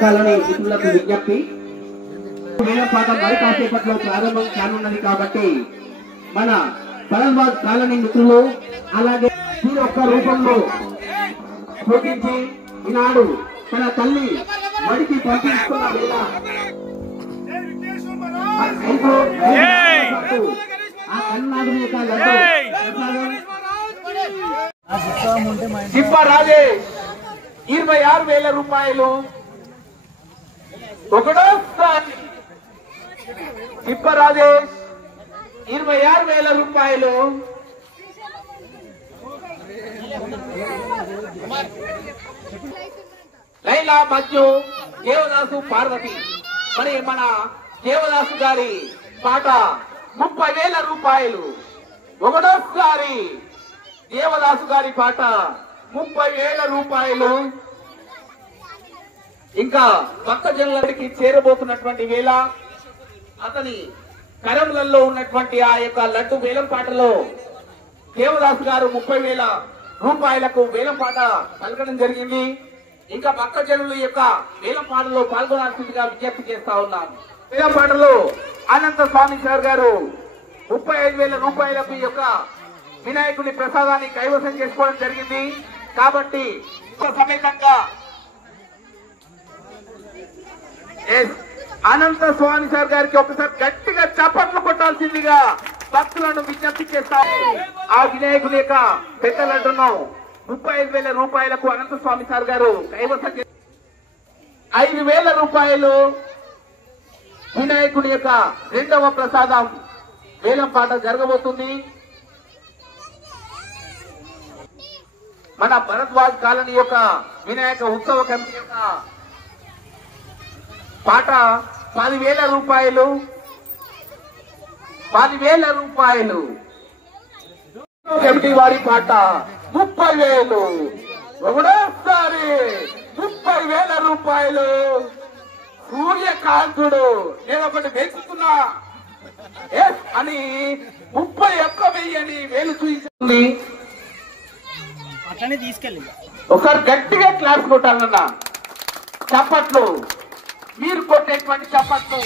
కాలని మిత్రులకు విజ్ఞప్తి, వేలంపాట మరి కాసేపట్లో ప్రారంభం కానున్నది కాబట్టి మన భరద్వాజ్ కాలనీ మిత్రులు అలాగే ఈ ఒక్క రూపంలో పోటించి ఈనాడు తన తల్లి మడికి పంపిస్తున్న వేళ ఆ కన్నాడు సిప్ప రాజేష్ 26,000 రూపాయలు. ఒకటోసారి సిప్ప రాజేష్ 26,000 రూపాయలు. లైలా మజ్జు దేవదాసు పార్వతి. మరి మన దేవదాసు గారి పాట 30,000 రూపాయలు. ఒకటోసారి దేవదాసు గారి పాట 30,000 రూపాయలు. ఇంకా భక్త జనులకి చేరబోతున్నటువంటి వేళ అతని కరములలో ఉన్నటువంటి ఆ యొక్క లడ్డు వేలం పాటలో దేవదాసు గారు 30,000 రూపాయలకు వేలం పాట పలకడం జరిగింది. ఇంకా భక్త జనుల యొక్క వేలం పాటలో పాల్గొనాల్సిందిగా విజ్ఞప్తి చేస్తా ఉన్నాను. వేలం పాటలో అనంత స్వామి సార్ గారు 35,000 రూపాయలకు ఈ యొక్క వినాయకుడి ప్రసాదాన్ని కైవసం చేసుకోవడం జరిగింది. కాబట్టి సమేతంగా అనంత స్వామి సార్ గారికి ఒకసారి గట్టిగా చప్పట్లు కొట్టాల్సిందిగా భక్తులను విజ్ఞప్తి చేస్తాము. ఆ వినాయకుడి యొక్క పెద్ద లడ్డును 35,000 రూపాయలకు అనంత స్వామి సార్ గారు కైవసం 5,000 రూపాయలు వినాయకుడి యొక్క రెండవ ప్రసాదం వేలం పాట జరగబోతుంది. మన భరద్వాజ్ కాలనీ యొక్క వినాయక ఉత్సవ కమిటీ యొక్క పాట 10,000 రూపాయలు. 10,000 రూపాయలు. కమిటీ వారి పాట 30,000. ఒకటోసారి 30,000 రూపాయలు. సూర్యకాంతుడు నేను ఒకటి వేసుకున్నా అని 31,000 అని వేలు చూపించింది. అట్లనే తీసుకెళ్ళి ఒకసారి గట్టిగా క్లాస్ కొట్టాలన్నా చప్పట్లు, మీరు కొట్టేటువంటి చప్పట్లు.